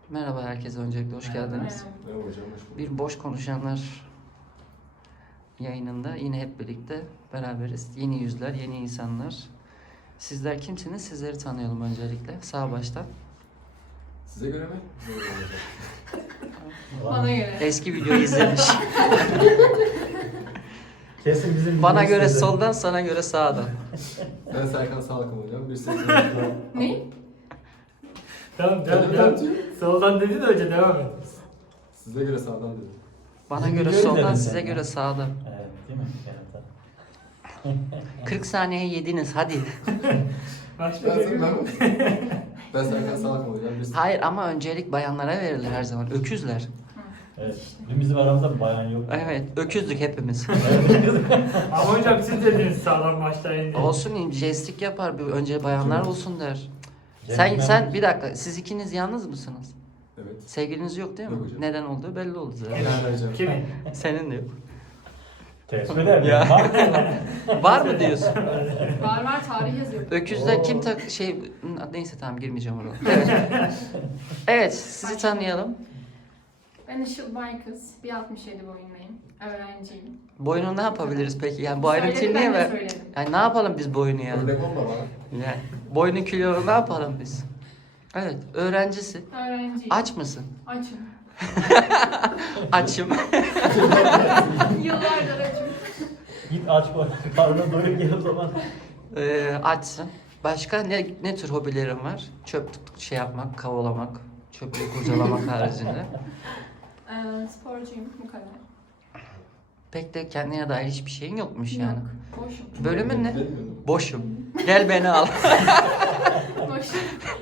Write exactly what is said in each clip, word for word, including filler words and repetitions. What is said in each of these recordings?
Merhaba herkese, öncelikle hoş geldiniz. Merhaba hocam, hoş bulduk. Bir Boş Konuşanlar yayınında yine hep birlikte beraberiz. Yeni yüzler, yeni insanlar. Sizler kimsiniz? Sizleri tanıyalım öncelikle. Sağ baştan. Size göre mi? Bana göre. Eski videoyu izlemiş. Kesin bizim Bana bizim göre size. soldan, sana göre sağdan. Ben Serkan Sağlıkım hocam. Bir sene Ne? Tamam Dedim devam ya. devam. Soldan dedi de önce devam et. Size göre sağdan dedim. Bana Bizim göre videoyu soldan, izledin size sen göre ya. sağdan. Evet değil mi? Evet. kırk saniye yediniz, hadi. Başka Ben, bir ben, ben Serkan Sağlıkım hocam. Bir sene- Hayır, ama öncelik bayanlara verilir her zaman. Öküzler. Evet. Dün bizim aramızda bir bayan yok. Evet, öküzdük hepimiz. Ama hocam siz dediniz sağlam başlayın diye. Olsun, jestlik yapar. Bir önce bayanlar olsun der. Sen Centilmen- sen bir dakika, siz ikiniz yalnız mısınız? Evet. Sevgiliniz yok değil mi? Yok hocam. Neden olduğu belli oldu zaten. Yani hocam. Kimin? Senin de yok. Tespit eder mi? Ya. Var mı? Var mı diyorsun? Var var tarih yazıyor. Öküzler Oo. kim tak şey neyse tamam girmeyeceğim oraya. Evet. Evet, sizi tanıyalım. Ben Işıl Baykız. bir altmış yedi boyundayım. Öğrenciyim. Boyunu ne yapabiliriz peki? Yani bu ayrıntıyı Söyledim, niye ben de ver? söyledim. Yani ne yapalım biz boyunu yani? Örnek olma bana. Yani boynu kilolu ne yapalım biz? Evet, öğrencisi. Öğrenciyim. Aç mısın? Açım. Açım. Yıllardır açım. Git aç koy. Karnına doyup gel o zaman. Ee, açsın. Başka ne ne tür hobilerin var? Çöp tut- tut- şey yapmak, kavalamak, çöpleri kurcalamak haricinde. Ee, sporcuyum. Bu kadar. Pek de kendine dair hiçbir şeyin yokmuş yani. Yok. Boşum. Bölümün ne? Bilmiyordum. Boşum. Gel beni al. Boşum.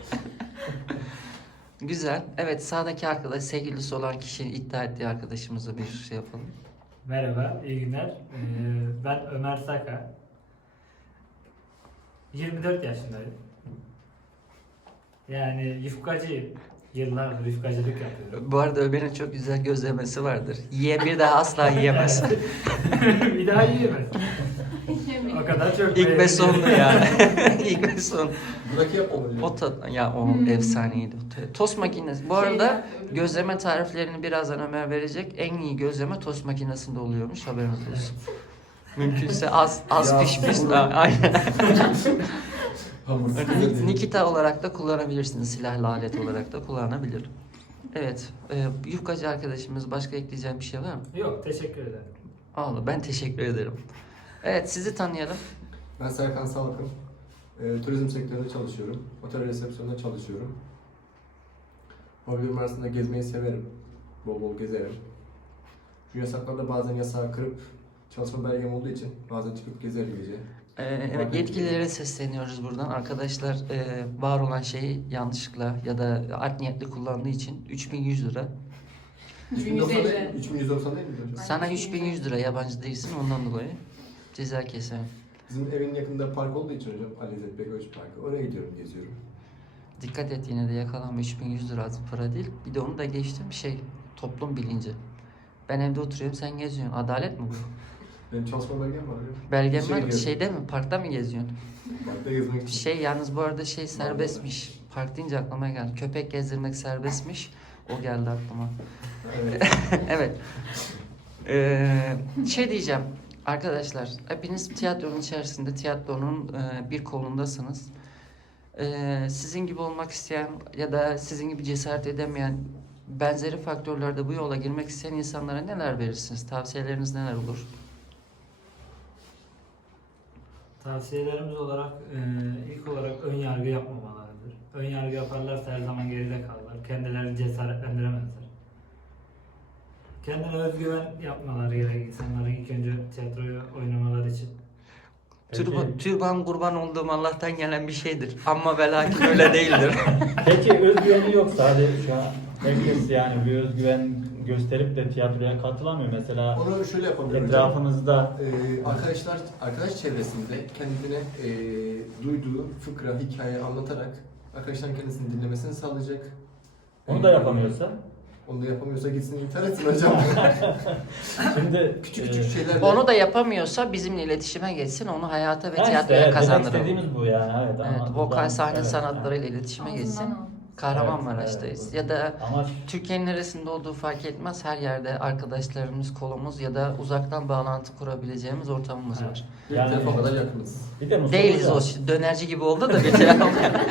Güzel. Evet, sağdaki arkadaş sevgilisi olan kişinin iddia ettiği arkadaşımıza bir şey yapalım. Merhaba, iyi günler. Ee, ben Ömer Saka. yirmi dört yaşındayım. Yani yufkacıyım. Yıllardır yufkacılık yapıyorum. Bu arada Ömer'in çok güzel gözlemesi vardır. Yiyen bir daha asla yiyemez. Bir daha yiyemez. O kadar çok. İlk ve beğendim. sonlu yani. İlk ve son. Buradaki yapmam hocam. O tat, ya o Hmm. efsaneydi. Tost makinesi. Bu Şey arada yapıyorum. gözleme tariflerini birazdan Ömer verecek. En iyi gözleme tost makinesinde oluyormuş. Haberiniz olsun. Mümkünse az az Ya, pişmiş. bu- Aynen. Hamur. Ni- Nikita olarak da kullanabilirsiniz. Silahlı alet olarak da kullanabilir. Evet. E, yufkacı arkadaşımız, başka ekleyeceğim bir şey var mı? Yok, teşekkür ederim. Allah, ben teşekkür ederim. Evet, sizi tanıyalım. Ben Serkan Sağlıkım. Ee, turizm sektöründe çalışıyorum. Otel resepsiyonunda çalışıyorum. Hobilerim arasında gezmeyi severim. Bol bol gezerim. Şu yasaklarda bazen yasağı kırıp çalışma belgem olduğu için bazen çıkıp gezerim gece. Ee, evet, yetkililere sesleniyoruz buradan. Arkadaşlar e, var olan şeyi yanlışlıkla ya da art niyetli kullandığı için üç bin yüz lira. üç bin doksan değil- yüz elli. üç bin yüz doksan değil mi hocam? Sana üç bin yüz lira, yabancı değilsin, ondan dolayı ceza keserim. Bizim evin yakında park olduğu için hocam, Ali İzzet Bey Göç Parkı. Oraya gidiyorum, geziyorum. Dikkat et, yine de yakalanma, üç bin yüz lira az bir para değil. Bir de onu da geçtim, şey, toplum bilinci. Ben evde oturuyorum, sen geziyorsun. Adalet mi bu? Benim çalışma belgem var hocam. Belgen İşe var, gidiyorum. şeyde mi? Parkta mı geziyorsun? Parkta gezmek için. Şey, yalnız bu arada şey serbestmiş. Park deyince aklıma geldi. Köpek gezdirmek serbestmiş. O geldi aklıma. Evet. Evet. Ee, şey diyeceğim arkadaşlar, hepiniz tiyatronun içerisinde, tiyatronun e, bir kolundasınız. Ee, sizin gibi olmak isteyen ya da sizin gibi cesaret edemeyen, benzeri faktörlerde bu yola girmek isteyen insanlara neler verirsiniz? Tavsiyeleriniz neler olur? Tavsiyelerimiz olarak e, ilk olarak ön yargı yapmamalarıdır. Ön yargı yaparlarsa her zaman geride kalırlar. Kendilerini cesaretlendiremezler. Kendine özgüven yapmaları gerek insanların ilk önce tiyatroyu oynamaları için. Peki, Türban, türban kurban olduğum Allah'tan gelen bir şeydir. Ama ve lakin öyle değildir. peki özgüveni yoksa hadi şu an herkes yani bir özgüven gösterip de tiyatroya katılamıyor. Mesela Onu şöyle yapabilirim hocam. etrafınızda Ee, arkadaşlar, arkadaş çevresinde kendine e, duyduğu fıkra, hikaye anlatarak arkadaşların kendisini dinlemesini sağlayacak. onu da yapamıyorsa Onu da yapamıyorsa gitsin intihar etsin hocam. şimdi küçük e, küçük şeylerle. Onu da yapamıyorsa bizimle iletişime geçsin, onu hayata ve ha işte, tiyatroya evet, demek kazandıralım. istediğimiz bu yani. Evet, Evet, anladım. vokal sahne Evet, sanatlarıyla iletişime Ağzından geçsin. al. Kahramanmaraş'tayız. Evet, Ya da Amaç Türkiye'nin neresinde olduğu fark etmez. Her yerde arkadaşlarımız, kolumuz ya da uzaktan bağlantı kurabileceğimiz ortamımız Evet. var. Bir Yani- telefon kadar yakınız. bir de Mustafa Değiliz Hocam, o şi- dönerci gibi oldu da bir telefon.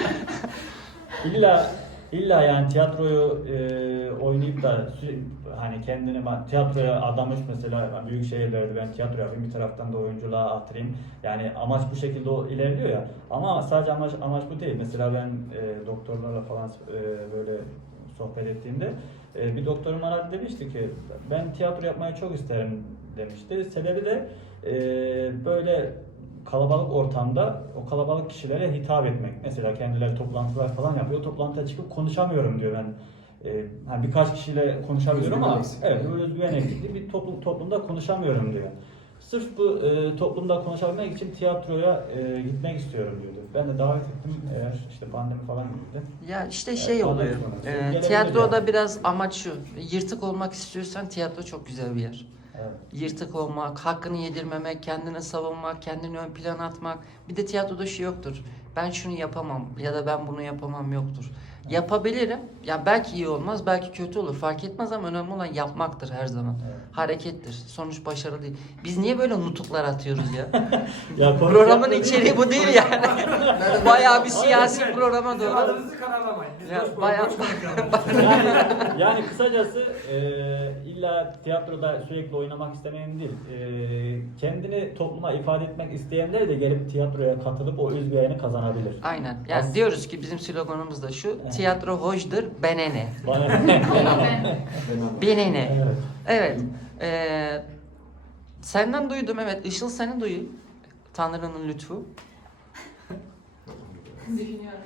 İlla illa yani tiyatroyu e, oynayıp da sürekli hani kendini ma- tiyatroya adamış mesela ben büyük şehirlerde ben tiyatro yapayım bir taraftan da oyunculuğa attırayım. Yani amaç bu şekilde o- ilerliyor ya. Ama sadece amaç amaç bu değil. Mesela ben e, doktorlarla falan e, böyle sohbet ettiğimde e, bir doktorum bana demişti ki ben tiyatro yapmayı çok isterim demişti. Sebebi de e, böyle kalabalık ortamda o kalabalık kişilere hitap etmek. Mesela kendileri toplantılar falan yapıyor. O toplantıya çıkıp konuşamıyorum diyor ben. Ee, hani birkaç kişiyle konuşabiliyorum Özgüven ama eksikliği. evet özgüven eksikliği bir toplum toplumda konuşamıyorum diyor. Sırf bu e, toplumda konuşabilmek için tiyatroya e, gitmek istiyorum diyordu. Ben de davet ettim eğer işte pandemi falan gitti. Ya işte Evet, şey ondan oluyor. sonra. Ee, Gelebilir tiyatroda yani. biraz amaç şu. Yırtık olmak istiyorsan tiyatro çok güzel bir yer. Evet. Yırtık olmak, hakkını yedirmemek, kendini savunmak, kendini ön plana atmak. Bir de tiyatroda şey yoktur. Ben şunu yapamam ya da ben bunu yapamam yoktur. Yapabilirim. Ya belki iyi olmaz, belki kötü olur. Fark etmez ama önemli olan yapmaktır her zaman. Evet. Harekettir. Sonuç başarılı değil. Biz niye böyle nutuklar atıyoruz ya? Ya konu Programın tiyatro- içeriği bu değil yani. Bayağı bir siyasi programa Bizim doğru. adınızı kararlamayın. Biz Ya, boş bayağı- boş konuşuyoruz. yani, yani kısacası e, illa tiyatroda sürekli oynamak istemeyen değil. E, kendini topluma ifade etmek isteyenler de gelip tiyatroya katılıp o özgüveni kazanabilir. Aynen. Yani As- diyoruz ki bizim sloganımız da şu. Evet. Tiyatro hoşdur, benene. Bana- Ben Benene. evet. Evet. Ee, senden duydum evet. Işıl seni duyayım. Tanrı'nın lütfu. düşünüyorum.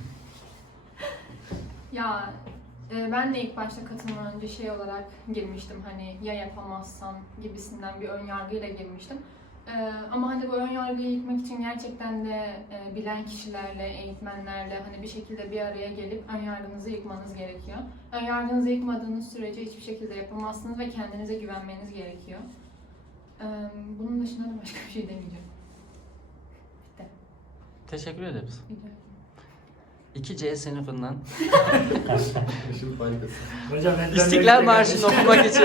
Ya e, ben de ilk başta katılmadan önce şey olarak girmiştim hani ya yapamazsam gibisinden bir ön yargıyla girmiştim. E, ama hani bu ön yargıyı yıkmak için gerçekten de e, bilen kişilerle, eğitmenlerle hani bir şekilde bir araya gelip ön yargınızı yıkmanız gerekiyor. Ön yargınızı yıkmadığınız sürece hiçbir şekilde yapamazsınız ve kendinize güvenmeniz gerekiyor. E, bunun dışında da başka bir şey demeyeceğim. Bitti. Teşekkür ederiz. Rica ederim. iki C sınıfından Işıl Baykası. Hocam ben İstiklal Marşı'nı okumak için.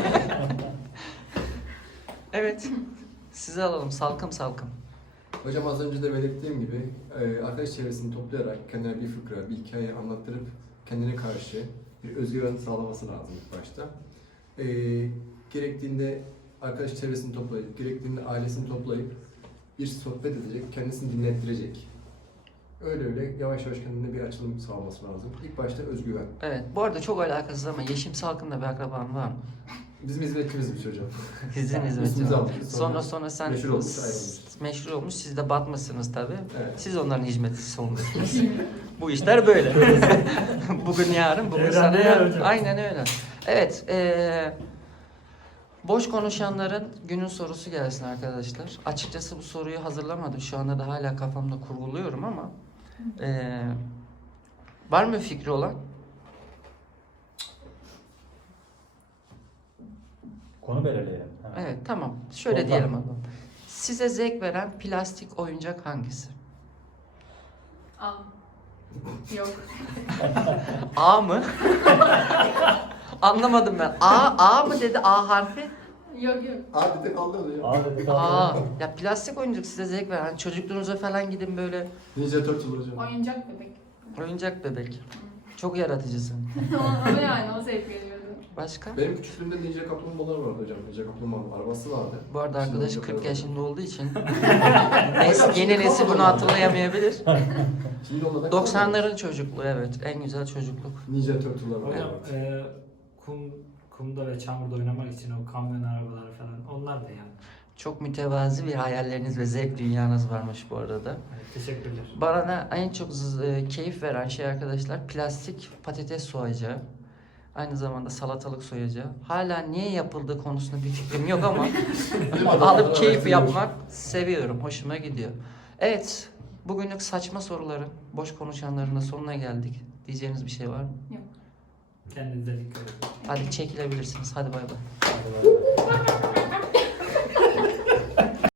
Evet. Sizi alalım. Salkım salkım. Hocam az önce de belirttiğim gibi e, arkadaş çevresini toplayarak kendine bir fıkra, bir hikaye anlattırıp kendine karşı bir özgüven sağlaması lazım ilk başta. E, gerektiğinde arkadaş çevresini toplayıp, gerektiğinde ailesini toplayıp bir sohbet edecek, kendisini dinlettirecek. Öyle öyle yavaş yavaş kendine bir açılım sağlaması lazım. İlk başta özgüven. Evet. Bu arada çok alakasız ama Yeşim Salkım'da bir akraban var mı? Bizim hizmetçimizmiş hocam. Sizin Yani hizmetiniz. üstümüze almış, Sonra sonra sonra sen meşhur olmuş, ayrılmış. meşhur olmuş. Siz de batmışsınız tabii. Evet. Siz onların hizmetçisi olmuşsunuz. Bu işler böyle. Bugün yarın, bugün Evrende sana yer yarın. hocam. Aynen öyle. Evet. eee, boş konuşanların günün sorusu gelsin arkadaşlar. Açıkçası bu soruyu hazırlamadım. Şu anda da hala kafamda kurguluyorum ama eee, var mı fikri olan? Konu belirleyelim. Evet tamam. Şöyle Olmaz. diyelim adam. Size zevk veren plastik oyuncak hangisi? Al. Yok. A mı? Anlamadım ben. A A mı dedi A harfi? Yok yok. Adeta kaldı hocam. Abi, Aa, ya plastik oyuncak size zevk veren. Hani çocukluğunuza falan gidin böyle Ninja Turtle hocam. Oyuncak bebek. oyuncak bebek. Çok yaratıcısın. Ama yani o zevk veriyordu. Başka? Benim küçüklüğümde Ninja Kaplumbağalar vardı hocam. Ninja Kaplumbağa arabası vardı. Bu arada Şimdi arkadaş yok kırk herhalde. yaşında olduğu için nes- yeni nesil bunu hatırlayamayabilir. Şimdi onda da doksanların çocukluğu evet. En güzel çocukluk. Ninja Turtle'lar var. Hocam Evet. e, kum, kumda ve çamurda oynamak için o kamyon arabaları falan onlar da yani. Çok mütevazi bir hayalleriniz ve zevk dünyanız varmış bu arada. Evet, teşekkürler. Bana da en çok z- e, keyif veren şey arkadaşlar plastik patates soyacağı. Aynı zamanda salatalık soyacağı. Hala niye yapıldığı konusunda bir fikrim yok ama alıp keyif yapmak seviyorum. Hoşuma gidiyor. Evet. Bugünlük saçma soruların, boş konuşanların da sonuna geldik. Diyeceğiniz bir şey var mı? Yok. Kendinize dikkat edin. Hadi çekilebilirsiniz. Hadi bay bay. Hadi bay bay.